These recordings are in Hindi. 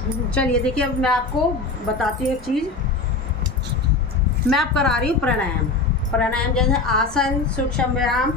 चलिए देखिए, अब मैं आपको बताती हूँ एक चीज़। मैं आप करा रही हूँ प्राणायाम। प्राणायाम जैसे आसन, सूक्ष्म व्यायाम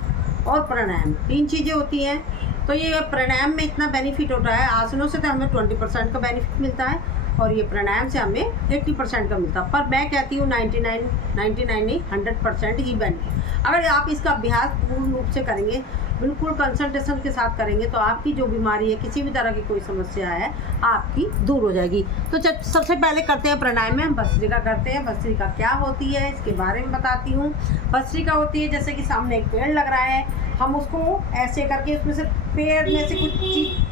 और प्राणायाम, 3 चीज़ें होती हैं। तो ये प्राणायाम में इतना बेनिफिट होता है, आसनों से तो हमें 20% का बेनिफिट मिलता है और ये प्राणायाम से हमें 80% का मिलता है। पर मैं कहती हूँ 99 नहीं, 100% ही बेनिफिट। अगर आप इसका अभ्यास पूर्ण रूप से करेंगे, बिल्कुल कंसंट्रेशन के साथ करेंगे, तो आपकी जो बीमारी है, किसी भी तरह की कोई समस्या है, आपकी दूर हो जाएगी। तो सबसे पहले करते हैं प्राणायाम में हम भस्त्रिका करते हैं। भस्त्रिका क्या होती है इसके बारे में बताती हूँ। भस्त्रिका होती है जैसे कि सामने एक पेड़ लग रहा है, हम उसको ऐसे करके उसमें से पेड़ में से कुछ चीज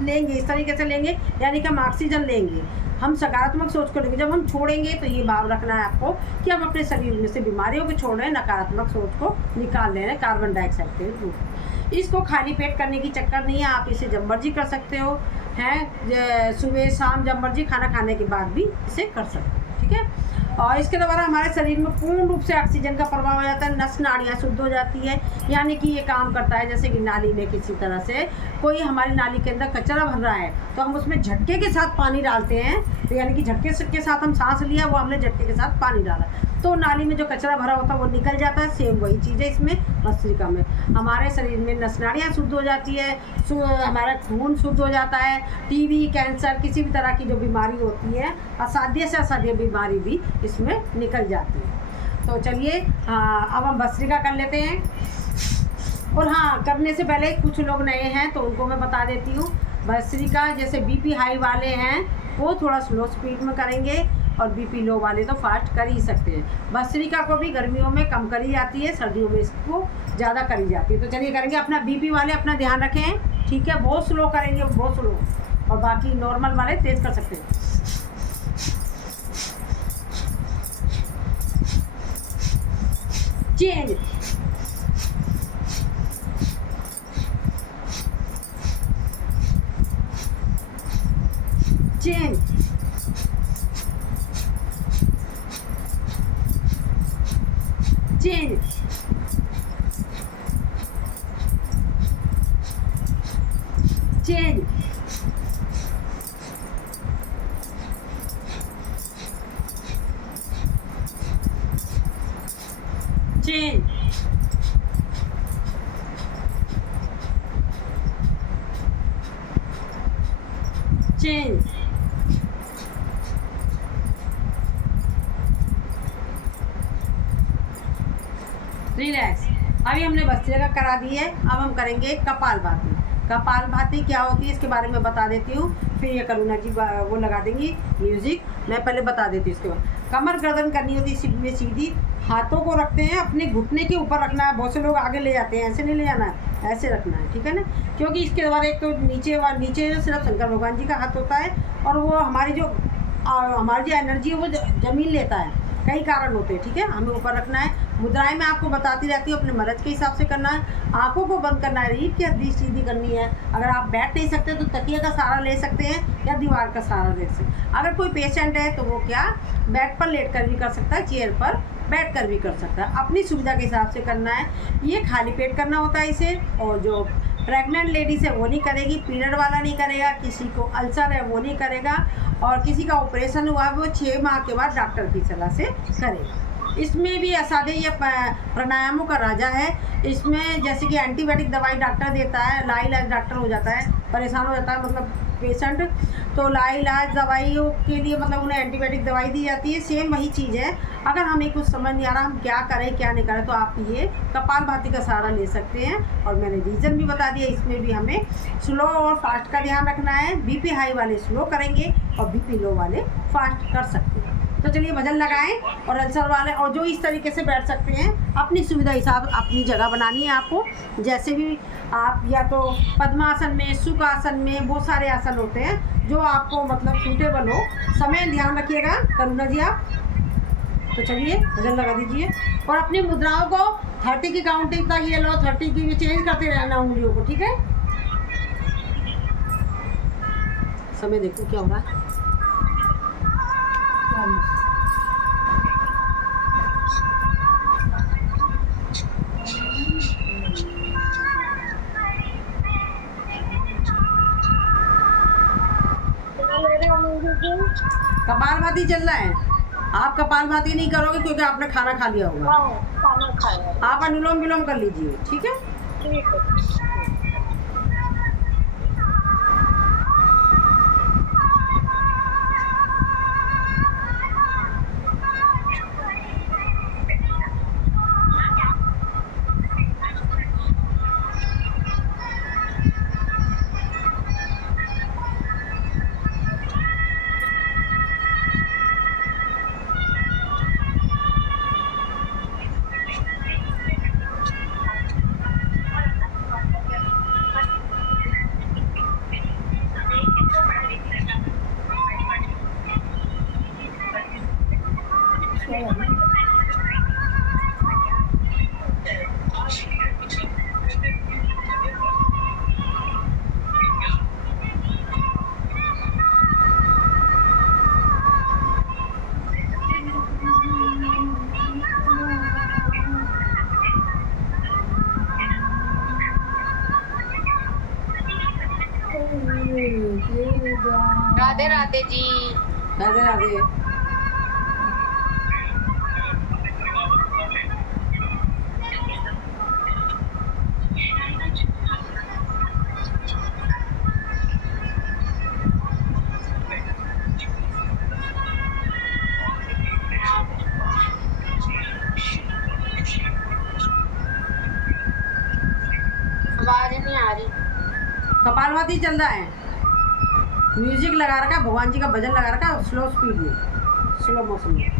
लेंगे, इस तरीके से लेंगे, यानी कि हम ऑक्सीजन लेंगे, हम सकारात्मक सोच को लेंगे। जब हम छोड़ेंगे तो ये भाव रखना है आपको कि हम अपने शरीर में से बीमारियों को छोड़ रहे हैं, नकारात्मक सोच को निकाल ले रहे हैं कार्बन डाइऑक्साइड के रूप। इसको खाली पेट करने की चक्कर नहीं है, आप इसे जब मर्जी कर सकते हो हैं, सुबह शाम जब मर्जी खाना खाने के बाद भी इसे कर सकते हो, ठीक है। और इसके द्वारा हमारे शरीर में पूर्ण रूप से ऑक्सीजन का प्रभाव हो जाता है, नस नाड़ियाँ शुद्ध हो जाती है। यानी कि ये काम करता है जैसे कि नाली में किसी तरह से कोई हमारी नाली के अंदर कचरा भर रहा है, तो हम उसमें झटके के साथ पानी डालते हैं, तो यानी कि झटके के साथ हम सांस लिया, वो हमने झटके के साथ पानी डाला, तो नाली में जो कचरा भरा होता है वो निकल जाता है। सेम वही चीज़ है इसमें भस्त्रिका में। हमारे शरीर में नस नाड़ियाँ शुद्ध हो जाती है, हमारा खून शुद्ध हो जाता है, टीबी, कैंसर, किसी भी तरह की जो बीमारी होती है, असाध्य से असाध्य बीमारी भी इसमें निकल जाती है। तो चलिए अब हम भस्त्रिका कर लेते हैं। और हाँ, करने से पहले कुछ लोग नए हैं तो उनको मैं बता देती हूँ। भस्त्रिका जैसे बीपी हाई वाले हैं वो थोड़ा स्लो स्पीड में करेंगे, और बीपी लो वाले तो फास्ट कर ही सकते हैं। भस्त्रिका को भी गर्मियों में कम करी जाती है, सर्दियों में इसको ज़्यादा करी जाती है। तो चलिए करेंगे। अपना बीपी वाले अपना ध्यान रखें, ठीक है, बहुत स्लो करेंगे, बहुत स्लो, और बाकी नॉर्मल वाले तेज़ कर सकते हैं। Change, change, change, change, change, change, relax. अभी हमने भस्त्रिका करा दी है, अब हम करेंगे कपालभाति। कपालभाति क्या होती है इसके बारे में बता देती हूँ, फिर ये करुणा जी वो लगा देंगी म्यूजिक। मैं पहले बता देती हूँ इसके बाद। कमर गर्दन करनी होती है सीधी, हाथों को रखते हैं अपने घुटने के ऊपर रखना है। बहुत से लोग आगे ले जाते हैं, ऐसे नहीं ले जाना है, ऐसे रखना है, ठीक है ना। क्योंकि इसके द्वारा एक तो नीचे सिर्फ शंकर भगवान जी का हाथ होता है, और वो हमारी जो एनर्जी है वो जमीन लेता है, कई कारण होते हैं, ठीक है। हमें ऊपर रखना है। मुद्राएं मैं आपको बताती रहती हूँ, अपने मर्ज के हिसाब से करना है। आंखों को बंद करना है, रीढ़ की हड्डी सीधी करनी है। अगर आप बैठ नहीं सकते तो तकिए का सहारा ले सकते हैं या दीवार का सहारा ले सकते हैं। अगर कोई पेशेंट है तो वो क्या बेड पर लेट कर भी कर सकता है, चेयर पर बैठ कर भी कर सकता है, अपनी सुविधा के हिसाब से करना है। ये खाली पेट करना होता है इसे। और जो प्रेग्नेंट लेडीज़ है वो नहीं करेगी, पीरियड वाला नहीं करेगा, किसी को अल्सर है वो नहीं करेगा, और किसी का ऑपरेशन हुआ है वो 6 माह के बाद डॉक्टर की सलाह से करेगा। इसमें भी असाध्य ये प्राणायामों का राजा है। इसमें जैसे कि एंटीबायोटिक दवाई डॉक्टर देता है, लाइलाज डॉक्टर हो जाता है, परेशान हो जाता है मतलब पेशेंट, तो लाइलाज दवाइयों के लिए मतलब उन्हें एंटीबायोटिक दवाई दी जाती है। सेम वही चीज़ है। अगर हमें कुछ समझ नहीं आ रहा हम क्या करें क्या नहीं करें, तो आप ये कपालभाति का सहारा ले सकते हैं। और मैंने रीज़न भी बता दिया। इसमें भी हमें स्लो और फास्ट का ध्यान रखना है। बीपी हाई वाले स्लो करेंगे और बीपी लो वाले फास्ट कर सकते हैं। तो चलिए भजन लगाएं। और अल्सर वाले और जो इस तरीके से बैठ सकते हैं, अपनी सुविधा हिसाब अपनी जगह बनानी है आपको। जैसे भी आप या तो पद्मासन में, सुखासन में, बहुत सारे आसन होते हैं जो आपको मतलब सूटेबल हो। समय ध्यान रखिएगा करुणा जी आप। तो चलिए भजन लगा दीजिए और अपनी मुद्राओं को 30 की काउंटिंग तक ये लो, 30 की भी चेंज करते रहना उंगलियों को, ठीक है। समय देखो क्या हो रहा है। कपालभाति चल रहा है। आप कपालभाति नहीं करोगे क्योंकि आपने खाना खा लिया होगा। खाना खाया। आप अनुलोम विलोम कर लीजिए, ठीक है। ठीक है। राधे राधे जी। राधे राधे। आवाज नहीं आ रही। कपालभाति चल रहा है, म्यूजिक लगा रखा है, भगवान जी का भजन लगा रखा है, स्लो स्पीड में, स्लो मोशन में।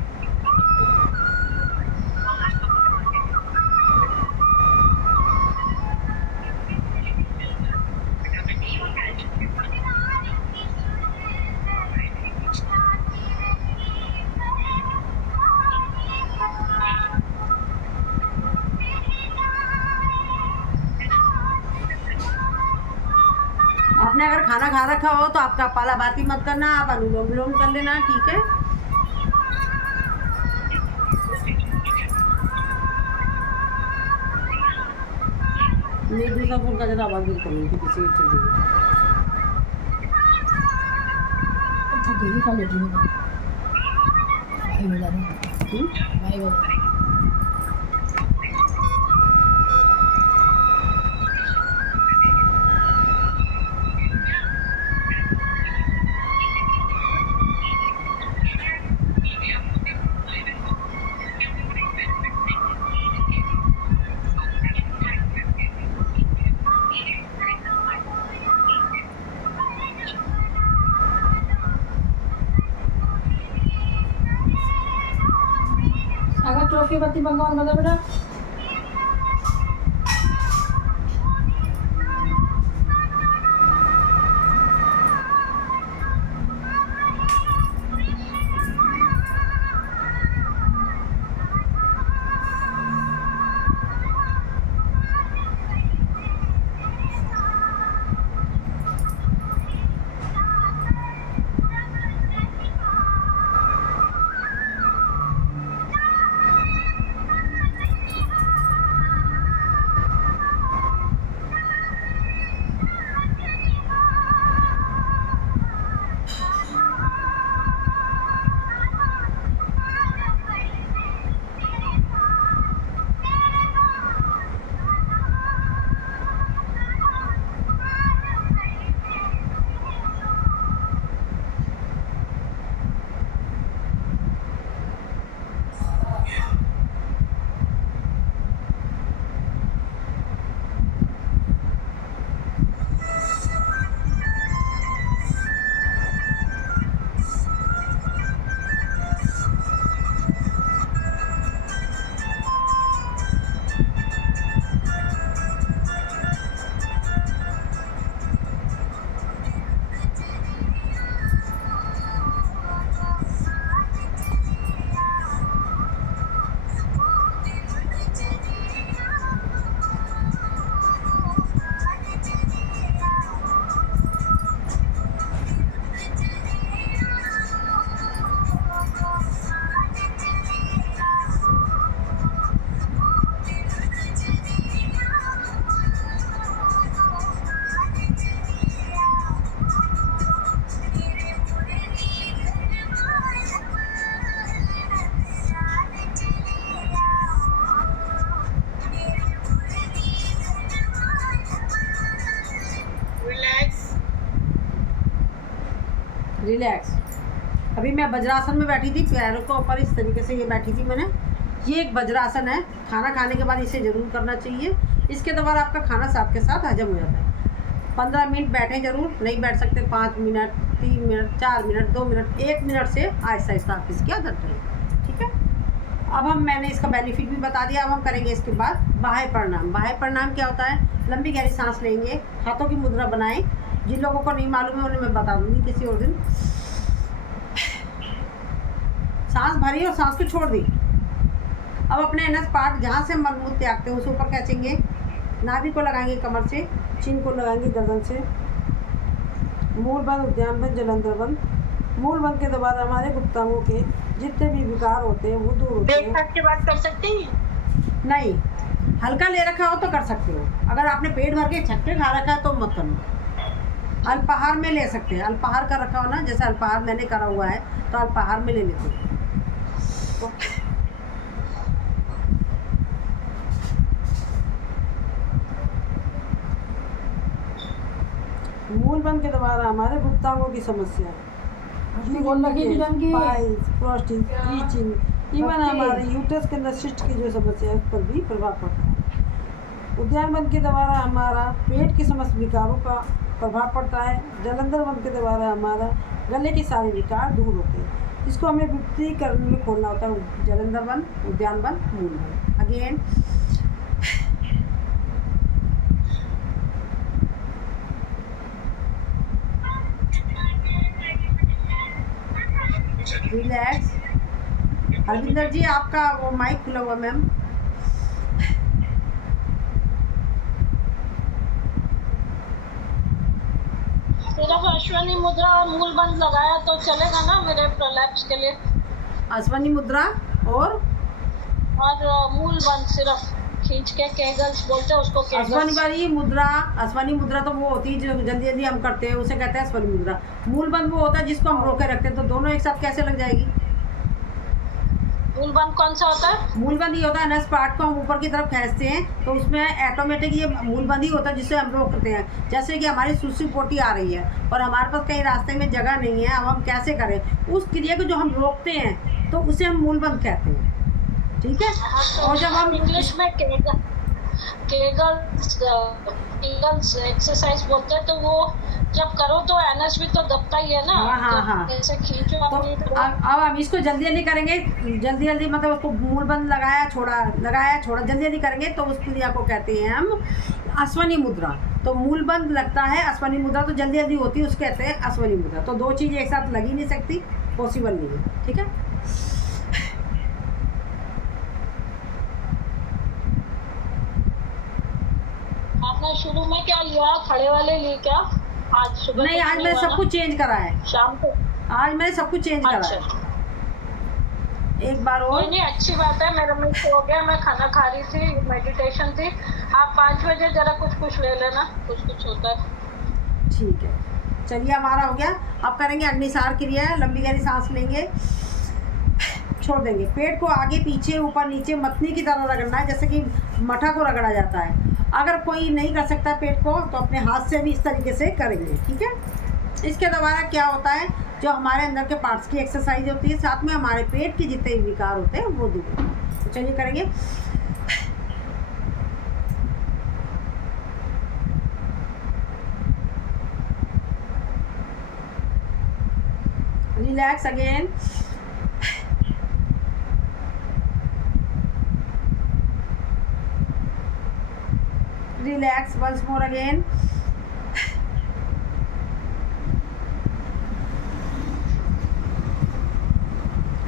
आपने अगर खाना खा रखा हो तो आपका कपालभाति मत करना, आप अनुलोम विलोम कर लेना, ठीक है। ये दूसरा फोन का ज़्यादा आवाज़ नहीं करनी थी, किसी चल रही है। अच्छा दही खा लेती हूँ भाई बता रहे भाई बता अगर चौकी बत्ती भगवान बता बेटा रिलैक्स। अभी मैं वज्रासन में बैठी थी, पैरों को ऊपर इस तरीके से ये बैठी थी मैंने। ये एक वज्रासन है, खाना खाने के बाद इसे ज़रूर करना चाहिए। इसके द्वारा आपका खाना साथ के साथ हजम हो जाता है। 15 मिनट बैठें ज़रूर, नहीं बैठ सकते 5 minute, 3 minute, 4 minute, 2 minute, 1 minute से आहिस्ता आहिस्ता आप इसकी आदत करें, ठीक है। अब मैंने इसका बेनिफिट भी बता दिया। अब हम करेंगे इसके बाद बाह्य प्रणाम। बाह्य प्रणाम क्या होता है? लंबी गहरी सांस लेंगे, हाथों की मुद्रा बनाएं। जिन लोगों को नहीं मालूम है उन्हें मैं बता दूंगी किसी और दिन। सांस भरी और सांस को छोड़ दी। अब अपने एनएस पार्ट जहाँ से मलमूत्र त्यागते हैं उसे ऊपर खींचेंगे, नाभि को लगाएंगे कमर से, चिन को लगाएंगे गर्दन से। मूल बंद, उद्यान बंद, जलंधर बंद। मूल बंद के द्वारा हमारे गुप्तांगों के जितने भी विकार होते हैं वो दूर होते हैं। ब्रेकफास्ट के बाद कर सकते हैं? नहीं, हल्का ले रखा हो तो कर सकते हो। अगर आपने पेट भर के छक्के खा रखा है तो मत करना। अल्पाहार में ले सकते हैं। अल्पाहार का रखा हो ना, जैसे अल्पाहार मैंने करा हुआ है तो अल्पाहार में ले लेते हैं। मूल बंद के द्वारा हमारे गुप्तांगों की समस्या, इवन हमारे यूट्रस के अंदर शिष्ट की जो समस्या है उस पर भी प्रभाव पड़ता है। उद्यान बंद के द्वारा हमारा पेट के समस्त विकारों का प्रभाव पड़ता है। जलंधर बंद के द्वारा हमारा गले के सारे विकार दूर होते हैं। इसको हमें विपरीकरण में खोलना होता है। जलंधर बंद, उद्यान बंद, मूल बंद। Again relax. हरविंदर जी आपका वो माइक खुला हुआ मैम। सिर्फ अश्वनी मुद्रा और मूल बंद लगाया तो चलेगा ना मेरे प्रोलैप्स के लिए? अश्वनी मुद्रा और मूल बंद सिर्फ खींच के केगल्स बोलते हैं उसको। अश्वनी मुद्रा तो वो होती है जो जल्दी जल्दी हम करते हैं, उसे कहते हैं अश्वनी मुद्रा। मूल बंद वो होता है जिसको हम रोके रखते हैं। तो दोनों एक साथ कैसे लग जाएगी? मूल बंद कौन सा होता है? मूल बंद ये होता है नस पार्ट को हम ऊपर की तरफ खींचते हैं तो उसमें ऑटोमेटिक ये मूल बंद ही होता है जिससे हम रोकते हैं। जैसे कि हमारी सुसु पोटी आ रही है और हमारे पास कहीं रास्ते में जगह नहीं है, अब हम कैसे करें? उस क्रिया को जो हम रोकते हैं तो उसे हम मूल बंद कहते हैं, ठीक है। और जब हम इंग्लिश में केगल्स एक्सरसाइज बोलते हैं तो वो जब करो तो एनएस भी तो दबता ही है ना। हाँ। ऐसे खींचो तो अब हम इसको जल्दी जल्दी करेंगे। जल्दी जल्दी मतलब उसको मूल बंद लगाया छोड़ा जल्दी जल्दी करेंगे तो उस क्रिया को कहते हैं हम अश्वनी मुद्रा। तो मूल बंद लगता है, अश्वनी मुद्रा तो जल्दी जल्दी होती है, उसको कहते हैं अश्वनी मुद्रा। तो दो चीज़ एक साथ लग ही नहीं सकती, पॉसिबल नहीं है, ठीक है। आपने शुरू में क्या लिया? खड़े वाले लिए क्या? आज सुबह नहीं, आज मैंने सब कुछ चेंज करा है। शाम को आज मैंने सब कुछ चेंज करा है। एक बार और नहीं, अच्छी बात है। मेरा मिस हो गया, मैं खाना खा रही थी, मेडिटेशन थी। आप 5 बजे जरा कुछ ले लेना, कुछ होता है। ठीक है, चलिए हमारा हो गया। अब करेंगे अग्निसार क्रिया। लंबी गहरी सांस लेंगे, छोड़ देंगे। पेट को आगे पीछे ऊपर नीचे मथनी की तरह रगड़ना है, जैसे कि मठा को रगड़ा जाता है। अगर कोई नहीं कर सकता पेट को तो अपने हाथ से भी इस तरीके से करेंगे, ठीक है। इसके द्वारा क्या होता है, जो हमारे अंदर के पार्ट्स की एक्सरसाइज होती है, साथ में हमारे पेट के जितने विकार होते हैं वो दूर होते हैं। तो चलिए करेंगे। Relax again. Relax once more again.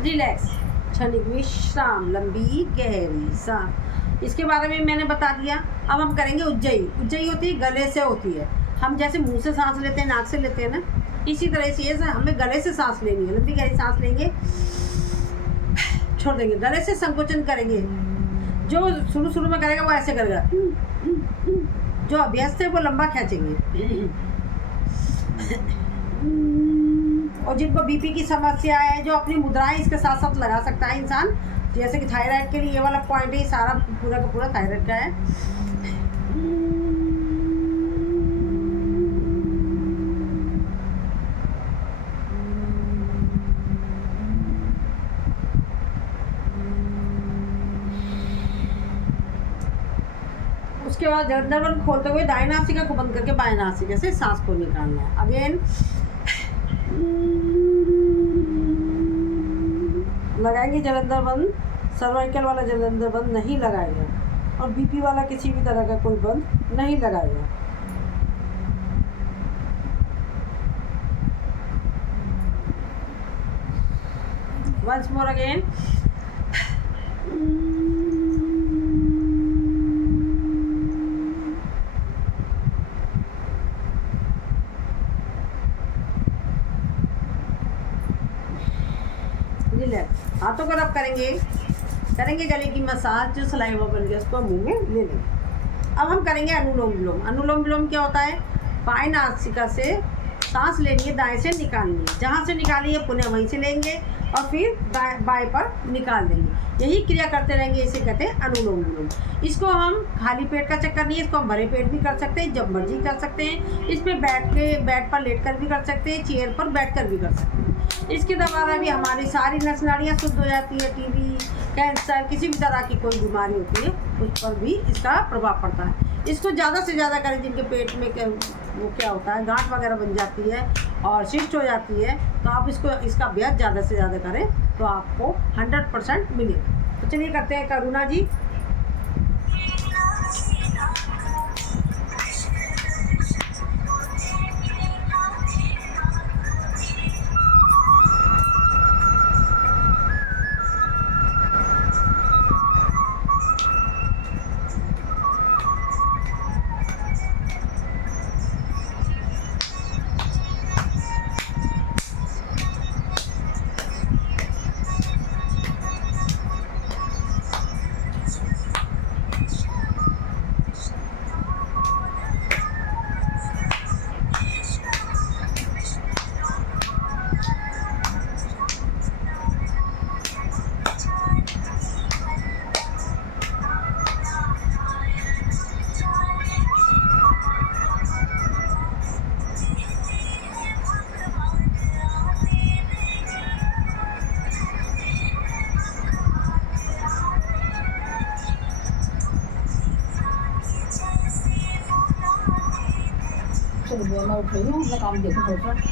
Relax, क्षणिक विश्राम, लंबी गहरी सांस। इसके बारे में मैंने बता दिया। अब हम करेंगे उज्जयी। उज्जयी होती है गले से होती है। हम जैसे मुंह से सांस लेते हैं, नाक से लेते हैं ना, इसी तरह से ये हमें गले से सांस लेनी है। लंबी गहरी सांस लेंगे, छोड़ देंगे, गले से संकोचन करेंगे। जो शुरू में करेगा वो ऐसे करेगा, जो अभ्यस्त है वो लंबा खींचेंगे। और जिनको बीपी की समस्या है, जो अपनी मुद्राएं इसके साथ साथ लगा सकता है इंसान, जैसे कि थायराइड के लिए ये वाला पॉइंट है, सारा पूरा का पूरा थायराइड का है। उसके बाद जलंधर बंद खोलते हुए दाएं नासिका को बंद करके बाएं नासिका से सांस को निकालना है। अगेन लगाएंगे जलंधर बंद, सर्वाइकल वाला जलंधर बंद नहीं लगाएगा और बीपी वाला किसी भी तरह का कोई बंद नहीं लगाएगा। Once more again. रिलैक्स। हाथों को रब करेंगे, करेंगे गले की मसाज, जो सलाइवा बन गया उसको मुंह में ले लेंगे। अब हम करेंगे अनुलोम विलोम। अनुलोम विलोम क्या होता है? बाएं नासिका से सांस लेनी है, दाएं से निकालनी है। जहाँ से निकाली है पुनः वहीं से लेंगे और फिर बाएं पर निकाल देंगे। यही क्रिया करते रहेंगे, इसे कहते हैं अनुलोम विलोम। इसको हम खाली पेट का चक्कर नहीं है, इसको हम भरे पेट भी कर सकते हैं, जब मर्जी कर सकते हैं। इस पर बेड पर लेट कर भी कर सकते हैं, चेयर पर बैठ कर भी कर सकते हैं। इसके द्वारा भी हमारी सारी नस नाड़ियाँ शुद्ध हो जाती है। टीबी, कैंसर, किसी भी तरह की कोई बीमारी होती है उस पर भी इसका प्रभाव पड़ता है। इसको ज़्यादा से ज़्यादा करें जिनके पेट में वो क्या होता है, गांठ वगैरह बन जाती है और शिस्ट हो जाती है, तो आप इसका अभ्यास ज़्यादा से ज़्यादा करें तो आपको 100% मिलेगा। तो चलिए करते हैं करुणा जी। सुबह मैं उठ रही हूँ, अपना काम देखो थोड़ा सा।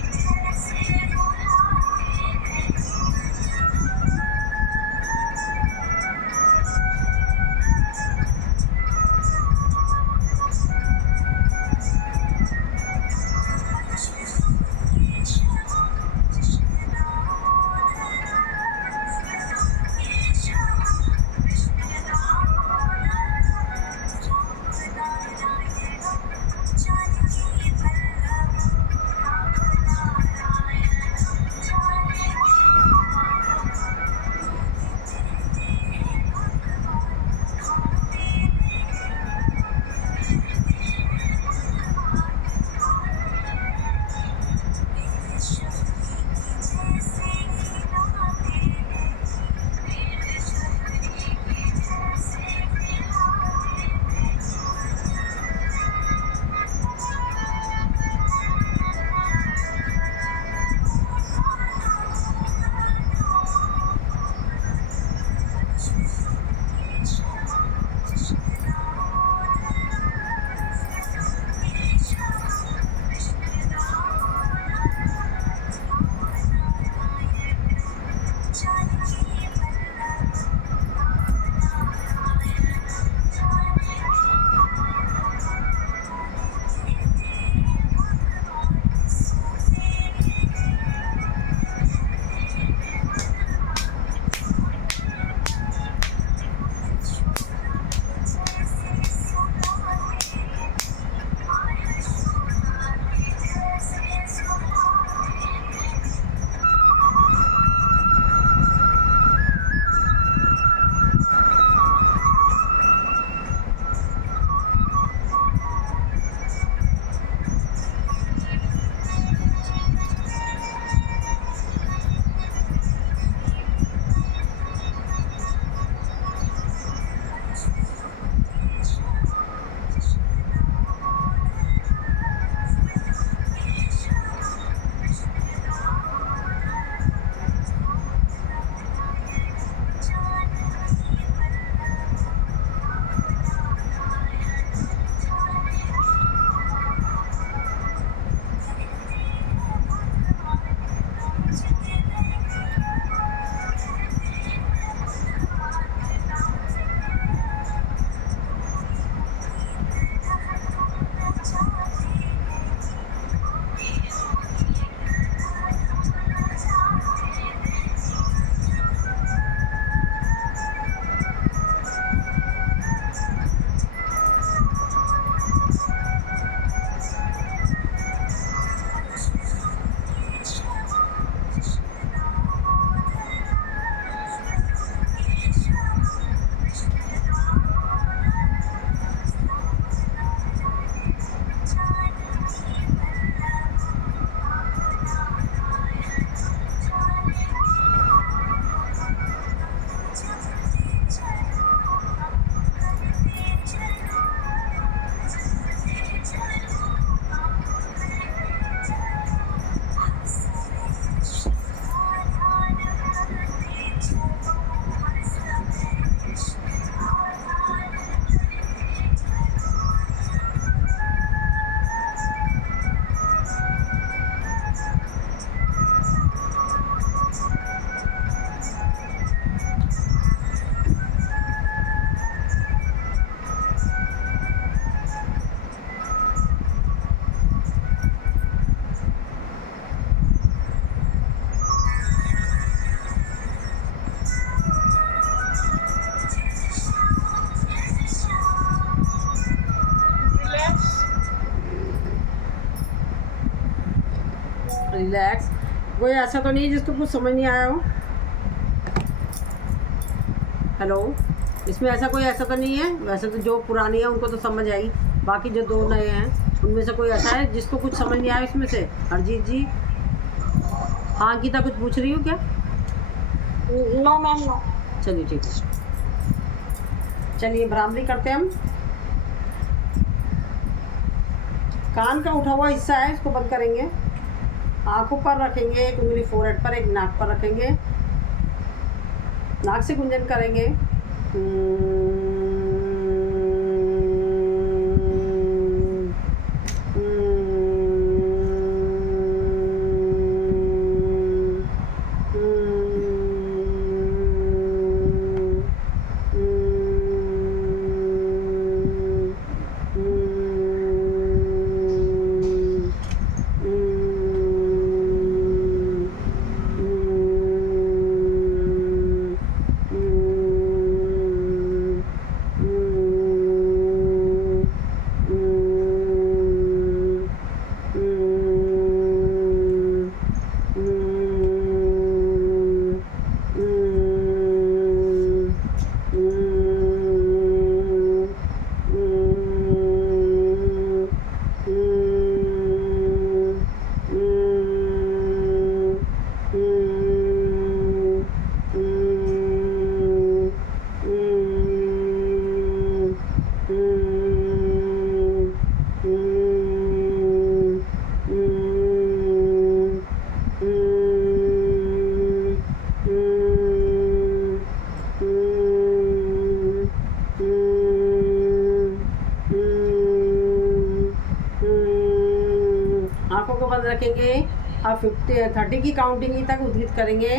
रिलैक्स। कोई ऐसा तो नहीं है जिसको कुछ समझ नहीं आया हो? हेलो, इसमें ऐसा तो नहीं है? वैसे तो जो पुरानी है उनको तो समझ आई, बाकी जो 2 नए हैं उनमें से कोई ऐसा है जिसको कुछ समझ नहीं आया इसमें से? हरजीत जी, हाँ गीता कुछ पूछ रही हो क्या? No ma'am no. चलिए ठीक है, चलिए भ्रामरी करते हैं हम। कान का उठा हुआ हिस्सा है, इसको बंद करेंगे। आंखों पर रखेंगे, एक उंगली फोरहेड पर, एक नाक पर रखेंगे। नाक से गुंजन करेंगे। आंखों को बंद रखेंगे। अब 30 की काउंटिंग तक उद्गित करेंगे।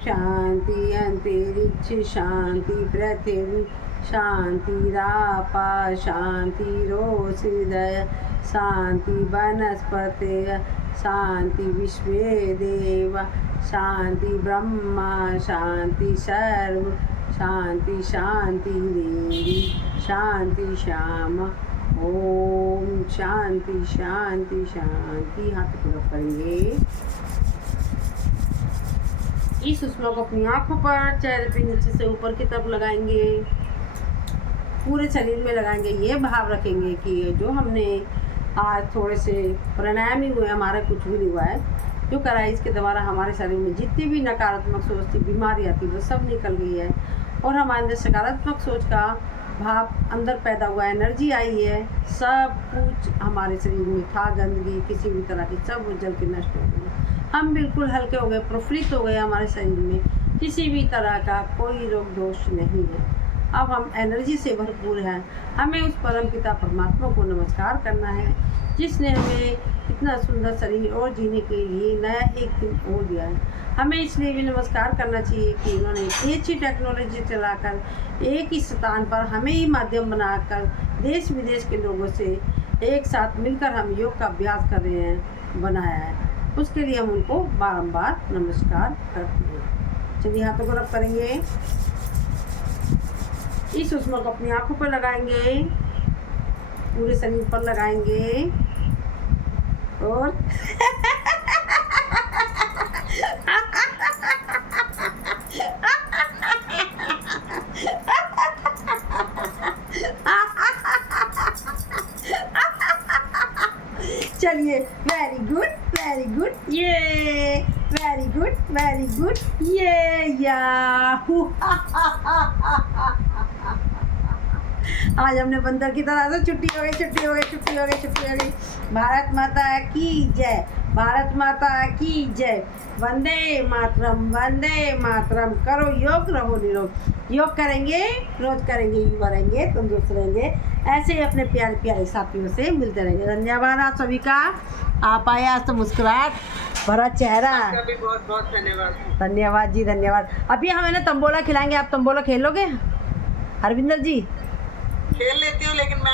शांति अंतरिक्ष शांति, पृथ्वी शांति, रापा शांति, रोष हृदय शांति, वनस्पति शांति, विश्व देव शांति, ब्रह्मा शांति, सर्व शांति, शांति देवी शांति, श्याम। ओम शांति शांति शांति। हाथ पूरा करेंगे। इस सुषमा को अपनी आंखों पर, चेहरे पे नीचे से ऊपर की तरफ लगाएंगे, पूरे शरीर में लगाएंगे। ये भाव रखेंगे कि जो हमने आज थोड़े से प्राणायाम ही हुए, हमारा कुछ भी नहीं हुआ है, जो करा है इसके द्वारा हमारे शरीर में जितनी भी नकारात्मक सोच थी, बीमारियाँ थी, वो सब निकल गई है और हमारे अंदर सकारात्मक सोच का भाव अंदर पैदा हुआ, एनर्जी आई है। सब कुछ हमारे शरीर में था, गंदगी किसी भी तरह की, सब वो जल के नष्ट हो गई। हम बिल्कुल हल्के हो गए, प्रफुल्लित हो गए। हमारे शरीर में किसी भी तरह का कोई रोग दोष नहीं है। अब हम एनर्जी से भरपूर हैं। हमें उस परम पिता परमात्मा को नमस्कार करना है, जिसने हमें इतना सुंदर शरीर और जीने के लिए नया एक दिन और दिया है। हमें इसलिए भी नमस्कार करना चाहिए कि उन्होंने इतनी अच्छी टेक्नोलॉजी चलाकर एक ही स्थान पर हमें ही माध्यम बनाकर देश विदेश के लोगों से एक साथ मिलकर हम योग का अभ्यास कर रहे हैं, बनाया है। उसके लिए हम उनको बारंबार नमस्कार करते हैं। चलिए हाथों को रब करेंगे, इस सुषमा को अपनी आंखों पर लगाएंगे, पूरे शरीर पर लगाएंगे और चलिए वेरी गुड ये वेरी गुड ये याहू। आज हमने बंदर की तरह से छुट्टी हो गई। भारत माता की जय, भारत माता की जय। वंदे मातरम। करो योग, रहो निरोग। योग करेंगे, रोज करेंगे, युवा रहेंगे, तंदुरुस्त रहेंगे। ऐसे ही अपने प्यारे प्यारे साथियों से मिलते रहेंगे। धन्यवाद आप सभी का। आप आए आज तो मुस्कुराहट भरा चेहरा। आपका भी बहुत बहुत धन्यवाद। धन्यवाद जी, धन्यवाद। अभी हम है ना तंबोला खिलाएंगे, आप तंबोला खेलोगे? हरविंदर जी खेल लेती हूँ लेकिन मैं